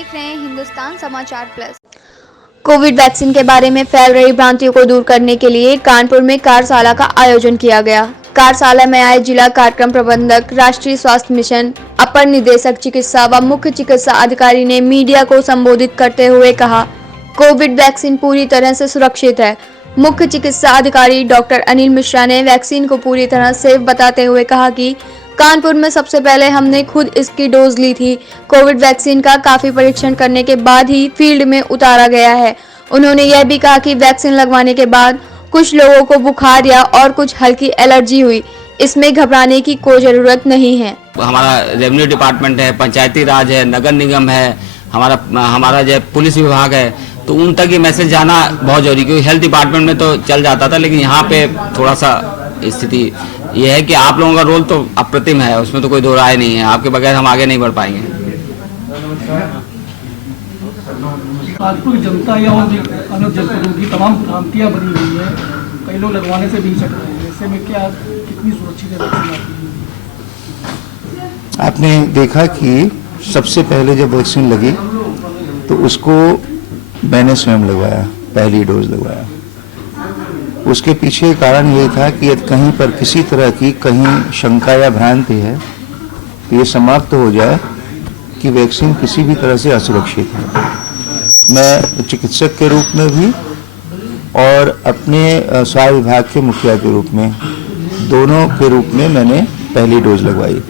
देख रहे हैं हिंदुस्तान समाचार प्लस। कोविड वैक्सीन के बारे में फैल रही भ्रांतियों को दूर करने के लिए कानपुर में कार्यशाला का आयोजन किया गया। कार्यशाला में आए जिला कार्यक्रम प्रबंधक, राष्ट्रीय स्वास्थ्य मिशन, अपर निदेशक चिकित्सा व मुख्य चिकित्सा अधिकारी ने मीडिया को संबोधित करते हुए कहा, कोविड वैक्सीन पूरी तरह से सुरक्षित है। मुख्य चिकित्सा अधिकारी डॉक्टर अनिल मिश्रा ने वैक्सीन को पूरी तरह सेफ बताते हुए कहा कि कानपुर में सबसे पहले हमने खुद इसकी डोज ली थी। कोविड वैक्सीन का काफी परीक्षण करने के बाद ही फील्ड में उतारा गया है। उन्होंने यह भी कहा कि वैक्सीन लगवाने के बाद कुछ लोगों को बुखार या और कुछ हल्की एलर्जी हुई, इसमें घबराने की कोई जरूरत नहीं है। हमारा रेवेन्यू डिपार्टमेंट है, पंचायती राज है, नगर निगम है, हमारा जो पुलिस विभाग है, तो उन तक ये मैसेज जाना बहुत जरूरी, क्योंकि हेल्थ डिपार्टमेंट में तो चल जाता था, लेकिन यहाँ पे थोड़ा सा स्थिति ये है कि आप लोगों का रोल तो अप्रतिम है, उसमें तो कोई दो राय नहीं है। आपके बगैर हम आगे नहीं बढ़ पाएंगे। कानपुर जनता या अन्य जनपदों की तमाम भ्रांतियां बनी हुई है, कई लोग लगवाने से भी सकते हैं, ऐसे में क्या कितनी सुरक्षित है? आपने देखा कि सबसे पहले जब वैक्सीन लगी तो उसको मैंने स्वयं लगवाया, पहली डोज लगवाया। उसके पीछे कारण ये था कि यदि कहीं पर किसी तरह की कहीं शंका या भ्रांति है तो ये समाप्त हो जाए कि वैक्सीन किसी भी तरह से असुरक्षित है। मैं चिकित्सक के रूप में भी और अपने स्वास्थ्य विभाग के मुखिया के रूप में, दोनों के रूप में मैंने पहली डोज लगवाई।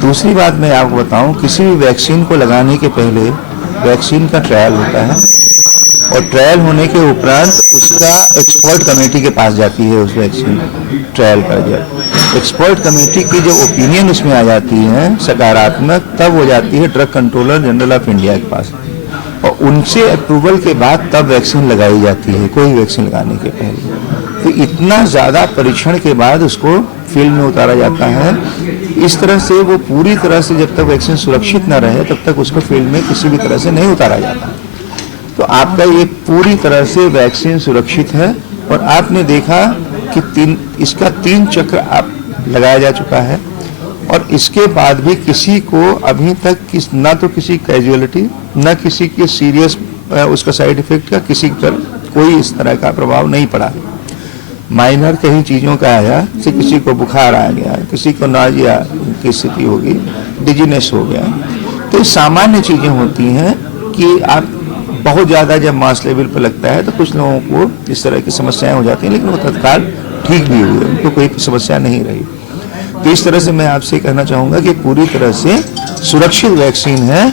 दूसरी बात मैं आपको बताऊं, किसी भी वैक्सीन को लगाने के पहले वैक्सीन का ट्रायल होता है और ट्रायल होने के उपरांत उसका एक्सपर्ट कमेटी के पास जाती है। उस वैक्सीन ट्रायल का जब एक्सपर्ट कमेटी की जो ओपिनियन उसमें आ जाती है सकारात्मक, तब हो जाती है drug controller general of India के पास और उनसे अप्रूवल के बाद तब वैक्सीन लगाई जाती है, कोई वैक्सीन लगाने के पहले। तो इतना ज़्यादा परीक्षण के बाद उसको फील्ड में उतारा जाता है। इस तरह से वो पूरी तरह से जब तक वैक्सीन सुरक्षित न रहे तब तक उसको फील्ड में किसी भी तरह से नहीं उतारा जाता। तो आपका ये पूरी तरह से वैक्सीन सुरक्षित है और आपने देखा कि इसका 3 चक्र आप लगाया जा चुका है और इसके बाद भी किसी को अभी तक ना तो किसी कैजुअलिटी, ना किसी के सीरियस उसका साइड इफेक्ट का किसी पर कोई इस तरह का प्रभाव नहीं पड़ा। माइनर कई चीज़ों का आया, से किसी को बुखार आ गया, किसी को नाजिया की स्थिति होगी, डिजीनेस हो गया। तो सामान्य चीज़ें होती हैं कि आप बहुत ज़्यादा जब मास लेवल पर लगता है तो कुछ लोगों को इस तरह की समस्याएं हो जाती हैं, लेकिन वो तत्काल ठीक भी हुए, उनको कोई समस्या नहीं रही। तो इस तरह से मैं आपसे कहना चाहूँगा कि पूरी तरह से सुरक्षित वैक्सीन है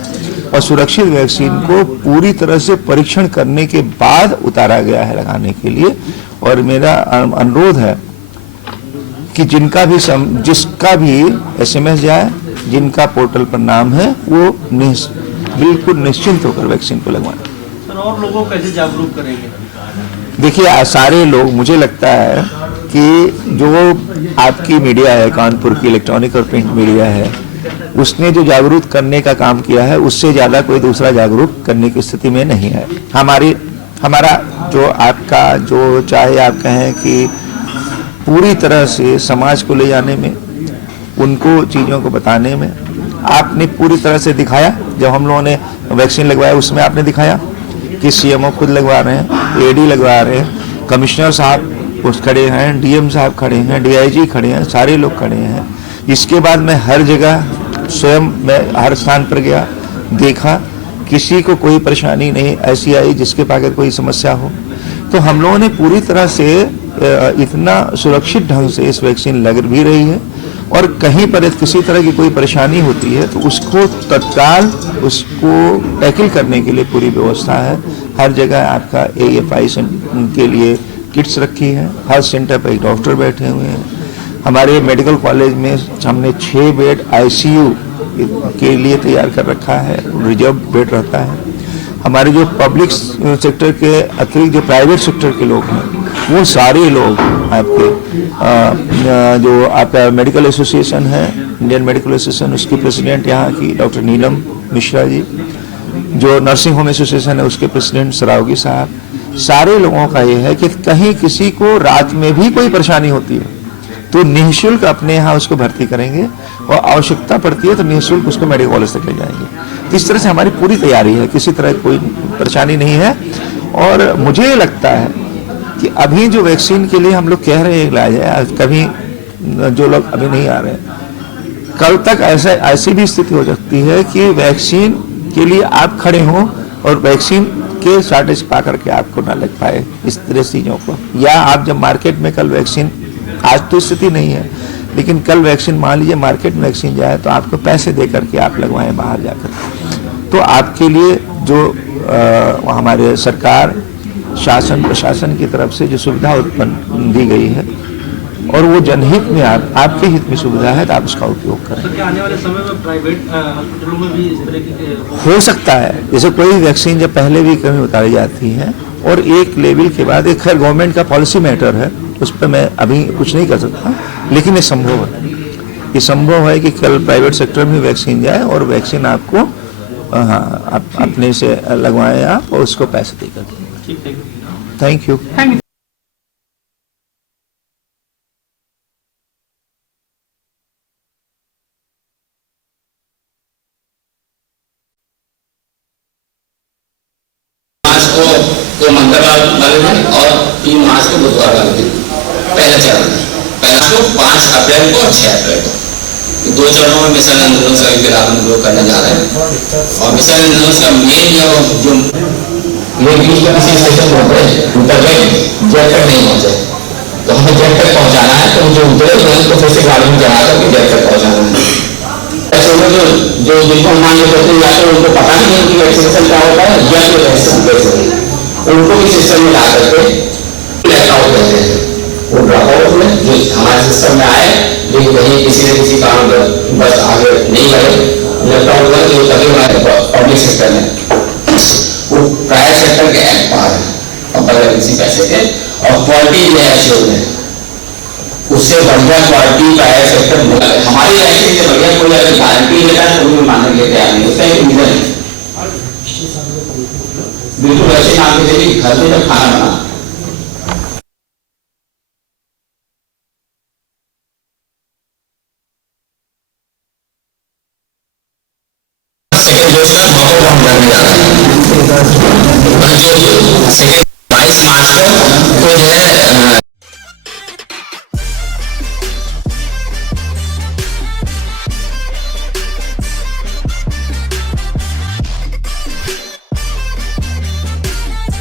और सुरक्षित वैक्सीन को पूरी तरह से परीक्षण करने के बाद उतारा गया है लगाने के लिए। और मेरा अनुरोध है कि जिसका भी SMS जाए, जिनका पोर्टल पर नाम है, वो बिल्कुल निश्चिंत होकर वैक्सीन को लगवाएं। सर, और लोगों को कैसे जागरूक करेंगे? देखिए, सारे लोग, मुझे लगता है कि जो आपकी मीडिया है, कानपुर की इलेक्ट्रॉनिक और प्रिंट मीडिया है, उसने जो जागरूक करने का काम किया है उससे ज़्यादा कोई दूसरा जागरूक करने की स्थिति में नहीं है। हमारा जो आपका जो चाहे आप कहें कि पूरी तरह से समाज को ले जाने में, उनको चीज़ों को बताने में आपने पूरी तरह से दिखाया। जब हम लोगों ने वैक्सीन लगवाया उसमें आपने दिखाया कि CMO खुद लगवा रहे हैं, AD लगवा रहे हैं, कमिश्नर साहब उस खड़े हैं, DM साहब खड़े हैं, DIG खड़े हैं, सारे लोग खड़े हैं। इसके बाद मैं हर जगह स्वयं मैं हर स्थान पर गया, देखा, किसी को कोई परेशानी नहीं ऐसी आई जिसके अगर कोई समस्या हो। तो हम लोगों ने पूरी तरह से इतना सुरक्षित ढंग से इस वैक्सीन लग भी रही है और कहीं पर किसी तरह की कोई परेशानी होती है तो उसको तत्काल उसको टैकल करने के लिए पूरी व्यवस्था है। हर जगह आपका AFI के लिए किट्स रखी है, हर सेंटर पर एक डॉक्टर बैठे हुए हैं। हमारे मेडिकल कॉलेज में हमने 6 बेड ICU के लिए तैयार कर रखा है, रिजर्व बेड रहता है। हमारे जो पब्लिक सेक्टर के अतिरिक्त जो प्राइवेट सेक्टर के लोग हैं, वो सारे लोग आपके जो आपका मेडिकल एसोसिएशन है, इंडियन मेडिकल एसोसिएशन, उसकी प्रेसिडेंट यहाँ की डॉक्टर नीलम मिश्रा जी, जो नर्सिंग होम एसोसिएशन है उसके प्रेसिडेंट सरावगी साहब, सारे लोगों का ये है कि कहीं किसी को रात में भी कोई परेशानी होती है तो निःशुल्क अपने यहाँ उसको भर्ती करेंगे और आवश्यकता पड़ती है तो निःशुल्क उसको मेडिकल कॉलेज तक ले जाएंगे। तो इस तरह से हमारी पूरी तैयारी है, किसी तरह कोई परेशानी नहीं है। और मुझे लगता है कि अभी जो वैक्सीन के लिए हम लोग कह रहे हैं इलाज है, कभी जो लोग अभी नहीं आ रहे, कल तक ऐसी भी स्थिति हो सकती है कि वैक्सीन के लिए आप खड़े हों और वैक्सीन के शॉर्टेज पा करके आपको ना लग पाए, इस तरह चीज़ों को। या आप जब मार्केट में कल वैक्सीन, आज तो स्थिति नहीं है, लेकिन कल वैक्सीन मान लीजिए मार्केट में वैक्सीन जाए तो आपको पैसे दे करके आप लगवाएं बाहर जाकर। तो आपके लिए जो हमारे सरकार, शासन, प्रशासन की तरफ से जो सुविधा उत्पन्न दी गई है और वो जनहित में, आपके हित में सुविधा है, तो आप उसका उपयोग करें। तो क्या आने वाले समय में प्राइवेट हॉस्पिटलों में भी इस तरह की हो सकता है, जैसे कोई वैक्सीन जब पहले भी कमी उतारी जाती है और एक लेवल के बाद, एक खैर गवर्नमेंट का पॉलिसी मैटर है, उस पर मैं अभी कुछ नहीं कर सकता, लेकिन ये संभव है, ये संभव है कि कल प्राइवेट सेक्टर में वैक्सीन जाए और वैक्सीन आपको आप अपने से लगवाएं आप और उसको पैसे देकर। Thank you. को मंगलवार वाले दिन और 3 मार्च को बुधवार वाले दिन पहला चरण है। पहला को 5 अप्रैल को और 6 अप्रैल को, 2 चरणों में मिशन इंद्रधनुष का फिलहाल हम लोग करने जा रहे हैं। और मिशन इंद्रधनुष का मेन जो लोग बीच में किसी स्टेशन पर उतरे, उतर गए, जेट तक नहीं पहुंचे, तो हमें जेट तक पहुंचाना है। तो जो उतरे तो फिर से गाड़ी में चढ़ा करके जेट तक पहुंचाना है। ऐसे लोग जो जिनको मान लेते हैं या तो उनको पता नहीं है कि वैक्सीनेशन क्या होता है, या फिर वैक्सीन कैसे है, उनको भी सिस्टम में ला करके ड्रॉप आउट कहते हैं। वो ड्रॉप आउट में जो हमारे सिस्टम में आए, लेकिन कहीं किसी न किसी कारण बस आगे नहीं बढ़े, लेफ्ट आउट करके वो तभी हमारे पब्लिक सेक्टर में, वो प्राइवेट सेक्टर के एक्ट पार है और बगैर किसी पैसे के, और क्वालिटी जो है श्योर है, उससे बढ़िया क्वालिटी प्राइवेट सेक्टर हमारी वैक्सीन से बढ़िया कोई अगर गारंटी लेता है तो भी मानने के लिए तैयार नहीं। उसका एक रीजन है, बिल्कुल वैसे नाम के लिए घर में जब खाना बना